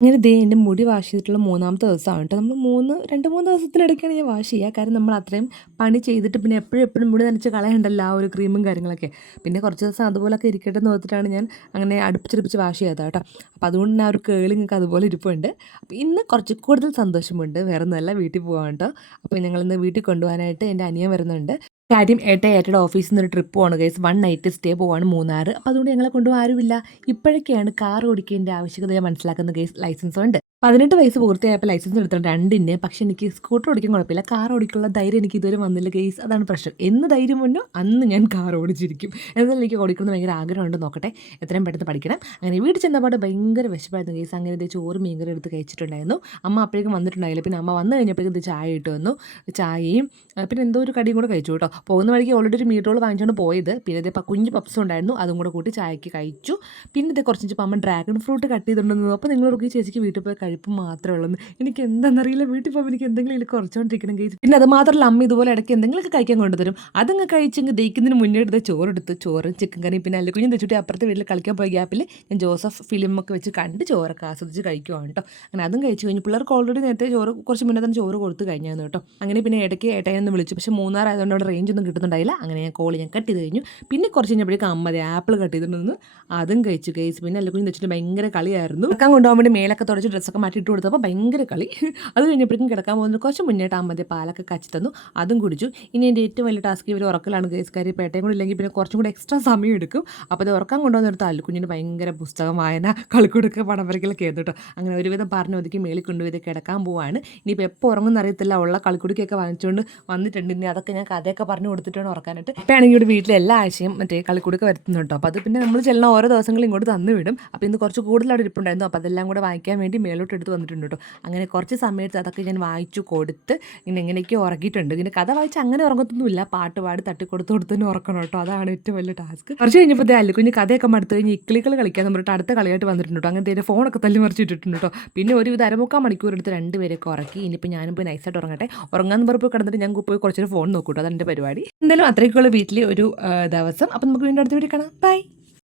അങ്ങനെ ദേ എന്റെ മുടി വാഷ് ചെയ്തിട്ടുള്ള മൂന്നാമത്തെ ദിവസമാണ് കേട്ടോ. നമ്മൾ മൂന്ന് രണ്ട് മൂന്ന് ദിവസത്തിനിടയ്ക്കാണ് ഞാൻ വാഷ് ചെയ്യുക. കാരണം നമ്മൾ അത്രയും പണി ചെയ്തിട്ട് പിന്നെ എപ്പോഴും എപ്പോഴും മുടി നനച്ച് കളയണ്ടല്ലോ ആ ഒരു ക്രീമും കാര്യങ്ങളൊക്കെ. പിന്നെ കുറച്ച് ദിവസം അതുപോലൊക്കെ ഇരിക്കട്ടെ എന്ന് ഓർത്തിട്ടാണ് ഞാൻ അങ്ങനെ അടുപ്പിച്ചടുപ്പിച്ച് വാഷ് ചെയ്യാത്ത കേട്ടോ. അപ്പോൾ അതുകൊണ്ട് തന്നെ ആ ഒരു കേളിങ്ങൾക്ക് അതുപോലെ ഇരിപ്പുണ്ട്. അപ്പോൾ ഇന്ന് കുറച്ച് കൂടുതൽ സന്തോഷമുണ്ട്. വേറെ ഒന്നുമല്ല വീട്ടിൽ പോകാൻ കേട്ടോ. അപ്പോൾ ഞങ്ങളിന്ന് വീട്ടിൽ കൊണ്ടുപോകാനായിട്ട് എന്റെ അനിയൻ വരുന്നുണ്ട്. കാര്യം ഏട്ട ഏട്ടയുടെ ഓഫീസിൽ നിന്ന് ഒരു ട്രിപ്പ് പോകണം ഗൈസ് വൺ നൈറ്റ് സ്റ്റേ പോവാണ് മൂന്നാർ അപ്പോൾ അതുകൊണ്ട് ഞങ്ങളെ കൊണ്ടുപോകാൻ ആരുമില്ല. ഇപ്പോഴൊക്കെയാണ് കാർ ഓടിക്കേണ്ട ആവശ്യകത മനസ്സിലാക്കുന്ന ഗൈസ് ലൈസൻസ് ഉണ്ട്. പതിനെട്ട് വയസ്സ് പൂർത്തിയായപ്പോൾ ലൈസൻസ് എടുത്തിട്ടുണ്ട് രണ്ടിന്. പക്ഷേ എനിക്ക് സ്കൂട്ടർ ഓടിക്കാൻ കുഴപ്പമില്ല. കാർ ഓടിക്കാനുള്ള ധൈര്യം എനിക്ക് ഇതുവരെ വന്നില്ല കേസ് അതാണ് പ്രശ്നം. എന്ന് ധൈര്യം മുന്നോ അന്ന് ഞാൻ കാർ ഓടിച്ചിരിക്കും. എന്നാലും എനിക്ക് ഓടിക്കുന്നത് ഭയങ്കര ആഗ്രഹമുണ്ട്. നോക്കട്ടെ എത്രയും പെട്ടെന്ന് പഠിക്കണം. അങ്ങനെ വീട്ടിൽ ചെന്നപാട് ഭയങ്കര വിശപ്പായിരുന്നു കേസ് അങ്ങനെ ഇതേ ചോറ് മീൻകറി എടുത്ത് കഴിച്ചിട്ടുണ്ടായിരുന്നു. അമ്മ അപ്പോഴേക്കും വന്നിട്ടുണ്ടായില്ല. പിന്നെ അമ്മ വന്നു കഴിഞ്ഞപ്പോഴേക്കും ഇത് ചായ ഇട്ട് വന്നു. ചായയും പിന്നെ എന്തോ ഒരു കടിയും കൂടെ കഴിച്ചു കേട്ടോ. പോകുന്ന വഴിക്ക് ഓൾറെഡി ഒരു മീറ്റ് റോൾ വാങ്ങിച്ചുകൊണ്ട് പോയത്. പിന്നെ ഇതേ കുഞ്ഞ് പപ്സും ഉണ്ടായിരുന്നു. അതും കൂടെ കൂട്ടി ചായക്ക് കഴിച്ചു. പിന്നെ ഇതേ കുറച്ച് അമ്മ ഡ്രാഗൺ ഫ്രൂട്ട് കട്ട് ചെയ്തിട്ടുണ്ടെന്ന് അപ്പോൾ നിങ്ങൾ ഈ ചേച്ചിക്ക് വീട്ടിൽ പോയി കഴിപ്പ് മാത്രമേ ഉള്ളൂ. എനിക്ക് എന്താണെന്നറിയില്ല വീട്ടിൽ പോകുമ്പോൾ എനിക്ക് എന്തെങ്കിലും ഇതിൽ കുറച്ചുകൊണ്ടിരിക്കണം കേസ് പിന്നെ അത് മാത്രമല്ല അമ്മ ഇതുപോലെ ഇടയ്ക്ക് എന്തെങ്കിലുമൊക്കെ കഴിക്കാൻ കൊണ്ടുതരും അതങ്ങ് കഴിച്ചെങ്കിൽ ദഹിക്കുന്നതിന് മുന്നേ എടുത്ത് ചോറെടുത്ത് ചോറും ചിക്കൻ കറിയും പിന്നെ അല്ല കുഞ്ഞു തെച്ചിട്ട് അപ്പുറത്തെ വീട്ടിൽ കളിക്കാൻ പോയ ഗ്യാപ്പിൽ ഞാൻ ജോസഫ് ഫിലിം ഒക്കെ വെച്ച് കണ്ട് ചോറൊക്കെ ആസ്വദിച്ച് കഴിക്കുവാണ് കേട്ടോ അങ്ങനെ അതും കഴിച്ചു കഴിഞ്ഞു പിള്ളേർക്ക് ഓൾറെഡി നേരത്തെ ചോറ് കുറച്ച് മുന്നേ തന്നെ ചോറ് കൊടുത്ത് കഴിഞ്ഞായിരുന്നു കേട്ടോ അങ്ങനെ പിന്നെ ഇടയ്ക്ക് ഏട്ടയെന്ന് വിളിച്ചു. പക്ഷേ മൂന്നാർ ആയതുകൊണ്ട് അവിടെ റേഞ്ച് ഒന്നും കിട്ടുന്നുണ്ടായില്ല. അങ്ങനെ ഞാൻ കോൾ ഞാൻ കട്ട് ചെയ്ത് കഴിഞ്ഞു. പിന്നെ കുറച്ച് കഴിഞ്ഞപ്പോഴേക്കും അമ്മ ആപ്പിൾ കട്ട് ചെയ്തിട്ടുണ്ടെന്ന് അതും കഴിച്ചു കേസ് പിന്നെ അല്ല കുഞ്ഞു വെച്ചിട്ട് ഭയങ്കര കളിയായിരുന്നു. വെക്കാൻ കൊണ്ടുപോകാൻ വേണ്ടി മേലൊക്കെ തുടച്ച് ഡ്രസ്സൊക്കെ മാറ്റി ഇട്ട് കൊടുത്തപ്പോൾ ഭയങ്കര കളി. അത് കഴിഞ്ഞപ്പോഴേക്കും കിടക്കാൻ പോകുന്നത് കുറച്ച് മുന്നേട്ട് അമ്മത്തെ പാലൊക്കെ കച്ചി തന്നു. അതും കുടിച്ചു. ഇനി എന്റെ ഏറ്റവും വലിയ ടാസ്ക് ഇവർ ഉറക്കലാണ് കേസ് കാര്യം പേട്ടയും കൂടി ഇല്ലെങ്കിൽ പിന്നെ കുറച്ചും കൂടി എക്സ്ട്രാ സമയം എടുക്കും. അപ്പോൾ അത് ഉറക്കാൻ കൊണ്ടുവന്നിടത്ത് അല്ലുക്കുഞ്ഞിന് ഭയങ്കര പുസ്തകം വായന കളിക്കൊടുക്കുക പടം വരയ്ക്കലൊക്കെ ആയിരുന്നു കേട്ടോ അങ്ങനെ ഒരുവിധം പറഞ്ഞു ഒതുക്കി മേളിൽ കൊണ്ടുപോയി കിടക്കാൻ പോവാണ്. ഇനിയിപ്പോൾ എപ്പോൾ ഉറങ്ങുന്ന അറിയത്തില്ല. ഉള്ള കളിക്കുടുക്കൊക്കെ വാങ്ങിച്ചുകൊണ്ട് വന്നിട്ടുണ്ട്. ഇനി അതൊക്കെ ഞാൻ കഥയൊക്കെ പറഞ്ഞു കൊടുത്തിട്ടാണ് ഉറക്കാനായിട്ട്. ഇപ്പോൾ ആണെങ്കിൽ ഇവിടെ വീട്ടിൽ എല്ലാ ആഴ്ചയും മറ്റേ കളിക്കുടുക്ക വരുത്തുന്നുണ്ടോ അപ്പോൾ അത് പിന്നെ നമ്മൾ ചെല്ലുന്ന ഓരോ ദിവസങ്ങളും ഇങ്ങോട്ട് തന്നു വിടും. അപ്പോൾ ഇന്ന് കുറച്ച് കൂടുതൽ അവിടെ ഇരിപ്പുണ്ടായിരുന്നു. അപ്പോൾ അതെല്ലാം കൂടെ വാങ്ങിക്കാൻ വേണ്ടി മേലോട്ട് എടുത്ത് വന്നിട്ടുണ്ട് കേട്ടോ. അങ്ങനെ കുറച്ച് സമയത്ത് അതൊക്കെ ഞാൻ വായിച്ചു കൊടുത്ത് ഇങ്ങനെ എങ്ങനെയൊക്കെ ഉറങ്ങിയിട്ടുണ്ട്. ഇങ്ങനെ കഥ വായിച്ച് അങ്ങനെ ഉറങ്ങത്തൊന്നുമില്ല. പാട്ട് പാടി തട്ടി കൊടുത്ത് തന്നെ ഉറക്കണം കേട്ടോ. അതാണ് ഏറ്റവും വലിയ ടാസ്ക്. കുറച്ച് കഴിഞ്ഞപ്പോൾ അല്ലുകുഞ്ഞ് കഥയൊക്കെ മടുത്തു കഴിഞ്ഞ് ഇക്കിളികൾ കളിക്കാൻ പറഞ്ഞിട്ട് അടുത്ത കളിയായിട്ട് വന്നിട്ടുണ്ട് കേട്ടോ. അങ്ങനത്തെ ഫോണൊക്കെ തല്ലി മറിച്ചിട്ടിട്ടുണ്ട് കേട്ടോ. പിന്നെ ഒരു ഒരുവിധ അരമുക്കാൽ മണിക്കൂർ എടുത്ത് രണ്ടുപേരൊക്കെ ഉറക്കി. ഇനിയിപ്പോൾ ഞാനും പോയി നൈസായിട്ട് ഉറങ്ങട്ടെ. ഉറങ്ങാൻ പറഞ്ഞപ്പോൾ കിടന്നിട്ട് ഞാൻ പോയി കുറച്ചൊരു ഫോൺ നോക്കൂട്ടോ. അതെന്റെ പരിപാടി. എന്തായാലും അത്രയ്ക്കുള്ള വീട്ടിലെ ഒരു ദിവസം. അപ്പം നമുക്ക് വീണ്ടും അടുത്ത വീട്ടിൽ കാണാം. ബൈ.